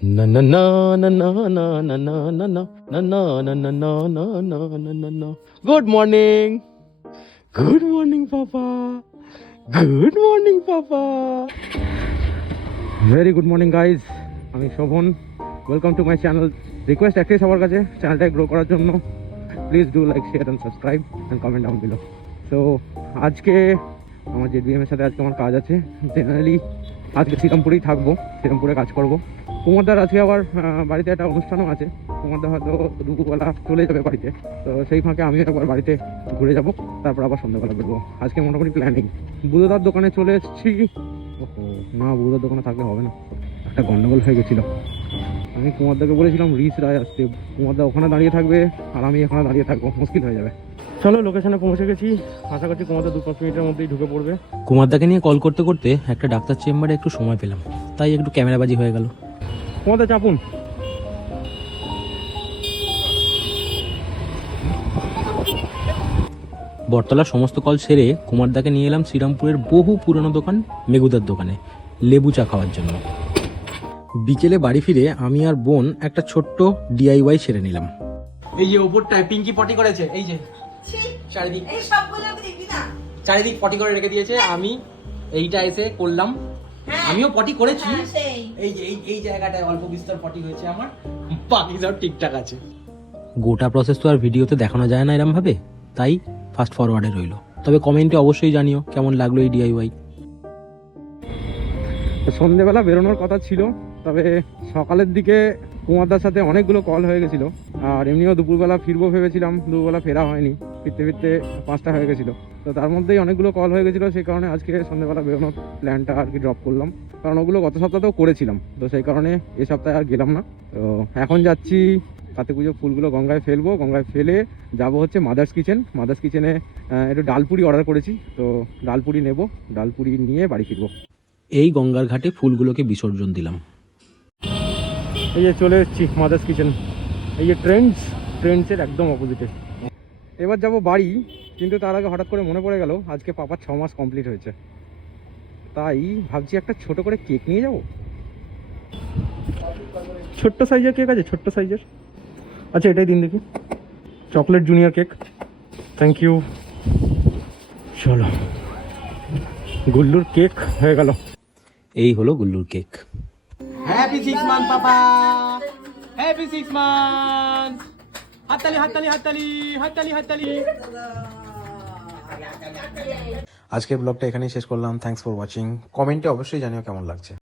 Na na na na na na na na na na na na na na na na na na na. Good morning. Good morning, Papa. Good morning, Papa. Very good morning, guys. আমি Shovan, welcome to my channel. Request একটাই সবার কাছে, চ্যানেলটাকে grow করার জন্য please do like, share and subscribe and comment down below. So আজকে আমার জেডবিএমের সাথে আজকে আমার কাজ আছে। জেনারেলি আজকে শ্রীরামপুরেই থাকবো, শ্রীরামপুরে কাজ করবো। কুমারদার আজকে আবার বাড়িতে একটা অনুষ্ঠানও আছে। কুমারদা হয়তো দুপুরবেলা চলে যাবে বাড়িতে, তো সেই ফাঁকে আমিও একবার বাড়িতে ঘুরে যাব, তারপর আবার সন্ধ্যাবেলা বেরবো। আজকে মোটামুটি প্ল্যানিং। বুধদার দোকানে চলে এসেছি। ওহো না, বুধদার দোকানে থাকলে হবে না, একটা গন্ডগোল হয়ে গেছিলো। আমি কুমারদাকে বলেছিলাম রিস রায় আসতে, কুমারদা ওখানে দাঁড়িয়ে থাকবে আর আমি এখানে দাঁড়িয়ে থাকবো, মুশকিল হয়ে যাবে। চলো, লোকেশনে পৌঁছে গেছি। আশা করছি কুমারদা 2-5 মিনিটের মধ্যেই ঢুকে পড়বে। কুমারদাকে নিয়ে কল করতে করতে একটা ডাক্তার চেম্বারে একটু সময় পেলাম, তাই একটু ক্যামেরাবাজি হয়ে গেল। কুমারদা চাপুন। বটতলার সমস্ত কল সেরে কুমারদাকে নিয়ে এলাম শ্রীরামপুরের বহু পুরনো দোকান মেগুদার দোকানে লেবু চা খাওয়ার জন্য। বিকেলে বাড়ি ফিরে আমি আর বোন একটা ছোট্ট ডিআইওয়াই সেরে নিলাম। এই যে ওপরটায় পিঙ্কি পটি করেছে, এই যে চারিদিক চারিদিক পটি করে রেখে দিয়েছে। আমি এইটা এসে করলাম, আমিও পটি করেছি। এই যে এই জায়গাটায় অল্প বিস্তর পটি হয়েছে আমার, বাকি সব ঠিকঠাক আছে। গোটা প্রসেস তো আর ভিডিওতে দেখানো যায় না এরম ভাবে, তাই ফাস্ট ফরওয়ার্ডে রইল। তবে কমেন্টে অবশ্যই জানিও কেমন লাগলো এই ডিআইওয়াই। সন্ধ্যেবেলা বেরোনোর কথা ছিল, তবে সকালের দিকে কুমারদার সাথে অনেকগুলো কল হয়ে গেছিলো। আর এমনিও দুপুরবেলা ফিরবো ভেবেছিলাম, দুপুরবেলা ফেরা হয়নি, ফিরতে ফিরতে 5টা হয়ে গেছিলো। তো তার মধ্যেই অনেকগুলো কল হয়ে গেছিলো, সেই কারণে আজকে সন্ধ্যেবেলা বেরোনোর প্ল্যানটা আর কি ড্রপ করলাম। কারণ ওগুলো গত সপ্তাহেও করেছিলাম, তো সেই কারণে এ সপ্তাহে আর গেলাম না। তো এখন যাচ্ছি কার্তিক পুজো ফুলগুলো গঙ্গায় ফেলবো, গঙ্গায় ফেলে যাব হচ্ছে মাদার্স কিচেন। মাদার্স কিচেনে একটু ডালপুরি অর্ডার করেছি, তো ডালপুরি নেব, ডালপুরি নিয়ে বাড়ি ফিরবো। এই গঙ্গার ঘাটে ফুলগুলোকে বিসর্জন দিলাম। এই যে চলে এসেছি মাদার্স কিচেন, এই যে ট্রেন্ডসের একদম অপোজিটে। এবার যাব বাড়ি, কিন্তু তার আগে হঠাৎ করে মনে পড়ে গেল আজকে পাপার 6 মাস কমপ্লিট হয়েছে। তাই ভাবছি একটা ছোট করে কেক নিয়ে যাব। ছোট্ট সাইজের কেক আছে, ছোট্ট সাইজের। আচ্ছা এটাই দিন দেখি, chocolate junior cake. Thank you. চলো, গুল্লুর কেক হয়ে গেল। এই হলো গুল্লুর cake. Happy 6 month papa, happy 6 month. হাততালি হাততালি হাততালি হাততালি হাততালি। আজকের ব্লগটা এখানেই শেষ করলাম। Thanks for watching. কমেন্টে অবশ্যই জানিও কেমন লাগছে।